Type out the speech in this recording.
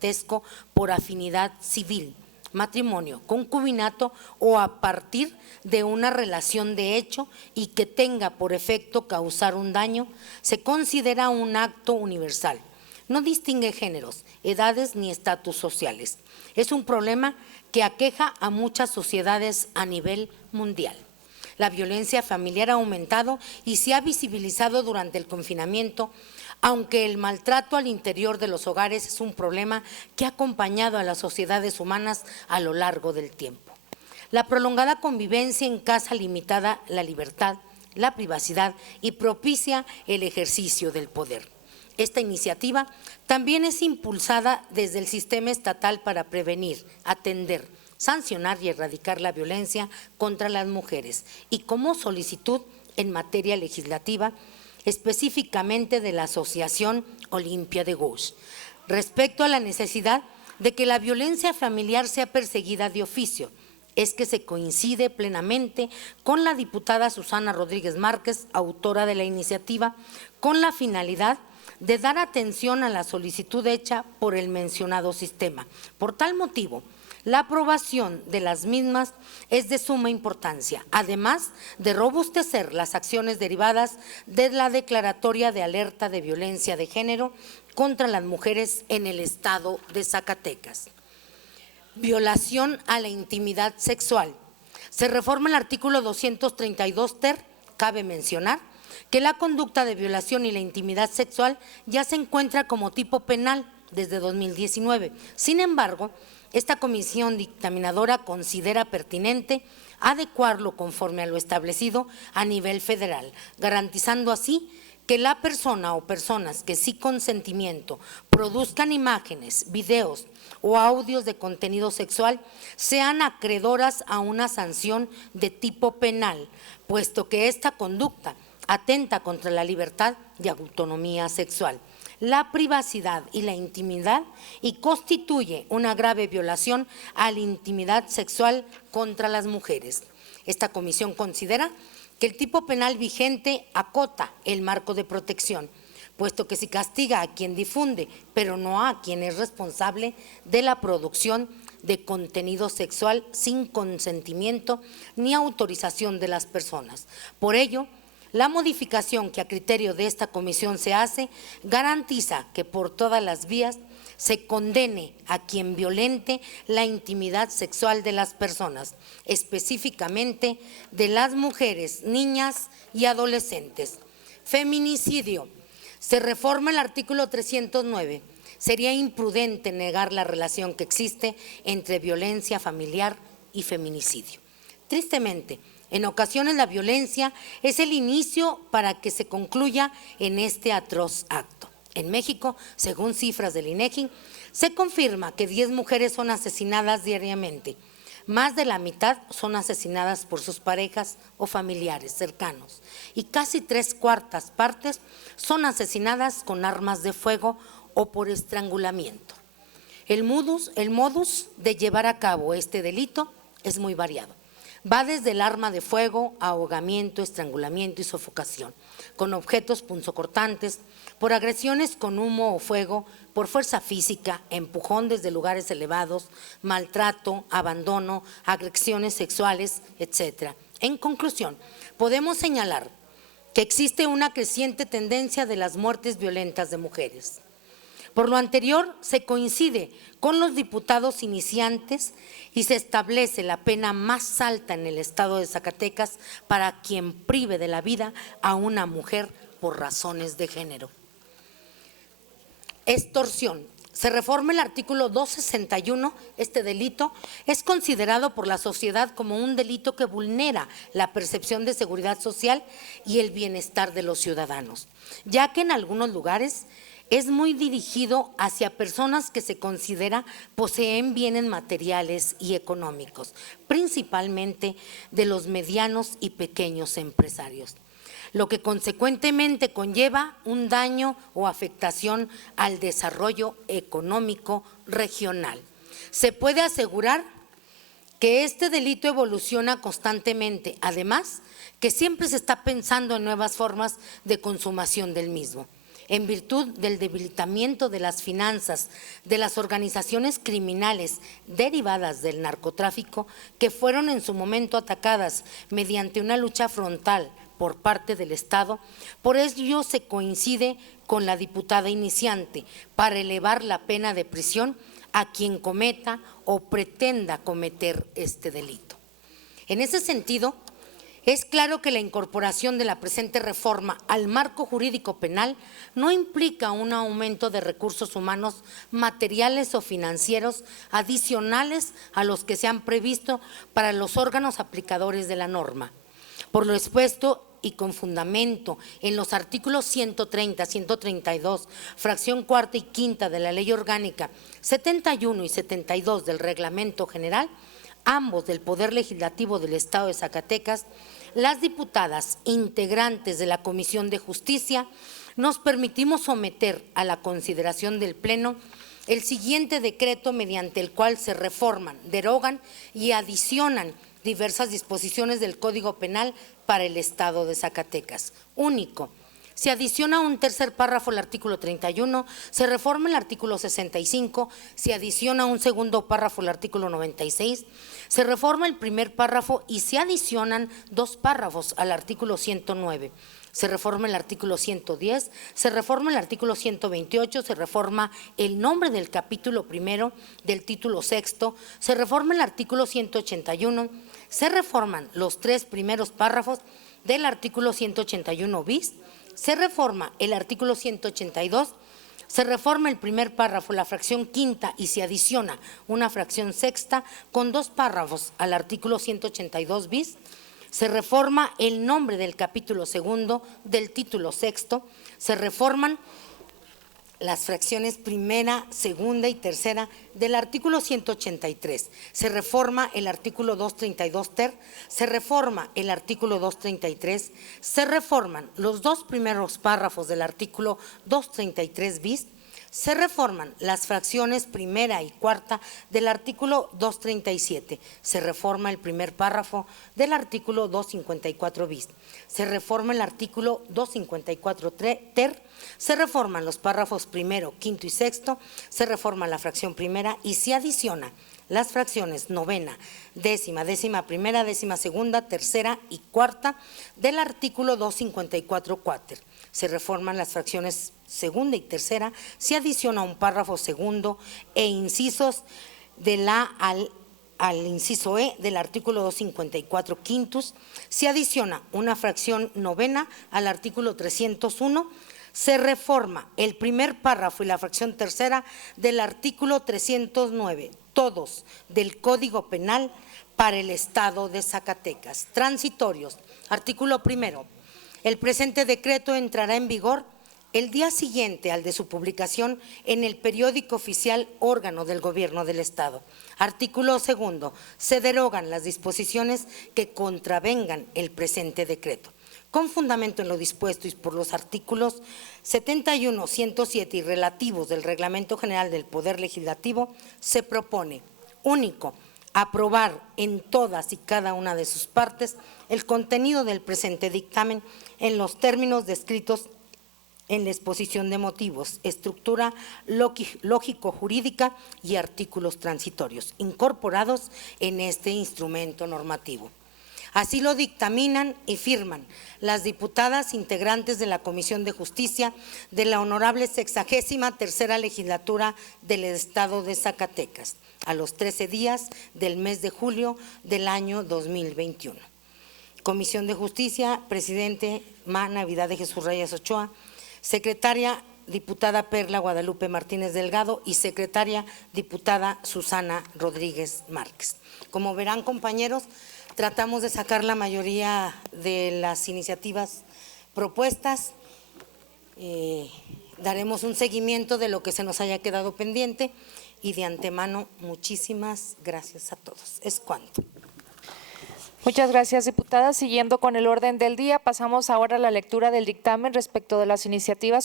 parentesco por afinidad civil, matrimonio, concubinato o a partir de una relación de hecho y que tenga por efecto causar un daño, se considera un acto universal. No distingue géneros, edades ni estatus sociales. Es un problema que aqueja a muchas sociedades a nivel mundial. La violencia familiar ha aumentado y se ha visibilizado durante el confinamiento, aunque el maltrato al interior de los hogares es un problema que ha acompañado a las sociedades humanas a lo largo del tiempo. La prolongada convivencia en casa limita la libertad, la privacidad y propicia el ejercicio del poder. Esta iniciativa también es impulsada desde el sistema estatal para prevenir, atender, sancionar y erradicar la violencia contra las mujeres y como solicitud en materia legislativa, específicamente de la Asociación Olimpia de Gauche, respecto a la necesidad de que la violencia familiar sea perseguida de oficio. Es que se coincide plenamente con la diputada Susana Rodríguez Márquez, autora de la iniciativa, con la finalidad de dar atención a la solicitud hecha por el mencionado sistema. Por tal motivo, la aprobación de las mismas es de suma importancia, además de robustecer las acciones derivadas de la declaratoria de alerta de violencia de género contra las mujeres en el estado de Zacatecas. Violación a la intimidad sexual. Se reforma el artículo 232 ter. Cabe mencionar que la conducta de violación y la intimidad sexual ya se encuentra como tipo penal desde 2019. Sin embargo, esta comisión dictaminadora considera pertinente adecuarlo conforme a lo establecido a nivel federal, garantizando así que la persona o personas que sin consentimiento produzcan imágenes, videos o audios de contenido sexual sean acreedoras a una sanción de tipo penal, puesto que esta conducta atenta contra la libertad y autonomía sexual, la privacidad y la intimidad y constituye una grave violación a la intimidad sexual contra las mujeres. Esta comisión considera que el tipo penal vigente acota el marco de protección, puesto que si castiga a quien difunde, pero no a quien es responsable de la producción de contenido sexual sin consentimiento ni autorización de las personas. Por ello, la modificación que a criterio de esta comisión se hace garantiza que por todas las vías se condene a quien violente la intimidad sexual de las personas, específicamente de las mujeres, niñas y adolescentes. Feminicidio. Se reforma el artículo 309. Sería imprudente negar la relación que existe entre violencia familiar y feminicidio. Tristemente, en ocasiones la violencia es el inicio para que se concluya en este atroz acto. En México, según cifras del INEGI, se confirma que 10 mujeres son asesinadas diariamente. Más de la mitad son asesinadas por sus parejas o familiares cercanos y casi 3/4 partes son asesinadas con armas de fuego o por estrangulamiento. El modus de llevar a cabo este delito es muy variado. Va desde el arma de fuego, ahogamiento, estrangulamiento y sofocación, con objetos punzocortantes, por agresiones con humo o fuego, por fuerza física, empujón desde lugares elevados, maltrato, abandono, agresiones sexuales, etc. En conclusión, podemos señalar que existe una creciente tendencia de las muertes violentas de mujeres. Por lo anterior, se coincide con los diputados iniciantes y se establece la pena más alta en el estado de Zacatecas para quien prive de la vida a una mujer por razones de género. Extorsión. Se reforma el artículo 261. Este delito es considerado por la sociedad como un delito que vulnera la percepción de seguridad social y el bienestar de los ciudadanos, ya que en algunos lugares es muy dirigido hacia personas que se considera poseen bienes materiales y económicos, principalmente de los medianos y pequeños empresarios, lo que consecuentemente conlleva un daño o afectación al desarrollo económico regional. Se puede asegurar que este delito evoluciona constantemente, además que siempre se está pensando en nuevas formas de consumación del mismo. en virtud del debilitamiento de las finanzas de las organizaciones criminales derivadas del narcotráfico, que fueron en su momento atacadas mediante una lucha frontal por parte del Estado. Por ello se coincide con la diputada iniciante para elevar la pena de prisión a quien cometa o pretenda cometer este delito. En ese sentido, es claro que la incorporación de la presente reforma al marco jurídico penal no implica un aumento de recursos humanos, materiales o financieros adicionales a los que se han previsto para los órganos aplicadores de la norma. Por lo expuesto y con fundamento en los artículos 130, 132, fracción cuarta y quinta de la Ley Orgánica 71 y 72 del Reglamento General, ambos del Poder Legislativo del Estado de Zacatecas, las diputadas integrantes de la Comisión de Justicia nos permitimos someter a la consideración del Pleno el siguiente decreto mediante el cual se reforman, derogan y adicionan diversas disposiciones del Código Penal para el Estado de Zacatecas. Único. Se adiciona un tercer párrafo al artículo 31, se reforma el artículo 65, se adiciona un segundo párrafo al artículo 96, se reforma el primer párrafo y se adicionan dos párrafos al artículo 109. Se reforma el artículo 110, se reforma el artículo 128, se reforma el nombre del capítulo primero del título sexto, se reforma el artículo 181, se reforman los tres primeros párrafos del artículo 181 bis, se reforma el artículo 182, se reforma el primer párrafo, la fracción quinta y se adiciona una fracción sexta con dos párrafos al artículo 182 bis, se reforma el nombre del capítulo segundo del título sexto, se reforman las fracciones primera, segunda y tercera del artículo 183, se reforma el artículo 232 ter, se reforma el artículo 233, se reforman los dos primeros párrafos del artículo 233 bis, se reforman las fracciones primera y cuarta del artículo 237, se reforma el primer párrafo del artículo 254 bis, se reforma el artículo 254 ter, se reforman los párrafos primero, quinto y sexto, se reforma la fracción primera y se adiciona las fracciones novena, décima, décima primera, décima segunda, tercera y cuarta del artículo 254 cuater. Se reforman las fracciones segunda y tercera, se adiciona un párrafo segundo e incisos de la al inciso E del artículo 254 quintus, se adiciona una fracción novena al artículo 301, se reforma el primer párrafo y la fracción tercera del artículo 309, todos del Código Penal para el Estado de Zacatecas. Transitorios. Artículo primero. El presente decreto entrará en vigor el día siguiente al de su publicación en el periódico oficial órgano del Gobierno del Estado. Artículo segundo. Se derogan las disposiciones que contravengan el presente decreto. Con fundamento en lo dispuesto y por los artículos 71, 107 y relativos del Reglamento General del Poder Legislativo, se propone, único, aprobar en todas y cada una de sus partes el contenido del presente dictamen en los términos descritos en la exposición de motivos, estructura lógico-jurídica y artículos transitorios incorporados en este instrumento normativo. Así lo dictaminan y firman las diputadas integrantes de la Comisión de Justicia de la Honorable 63ª Legislatura del Estado de Zacatecas, a los 13 días del mes de julio del año 2021. Comisión de Justicia, presidente Navidad de Jesús Reyes Ochoa, secretaria diputada Perla Guadalupe Martínez Delgado y secretaria diputada Susana Rodríguez Márquez. Como verán, compañeros, tratamos de sacar la mayoría de las iniciativas propuestas. Daremos un seguimiento de lo que se nos haya quedado pendiente y de antemano muchísimas gracias a todos. Es cuanto. Muchas gracias, diputada. Siguiendo con el orden del día, pasamos ahora a la lectura del dictamen respecto de las iniciativas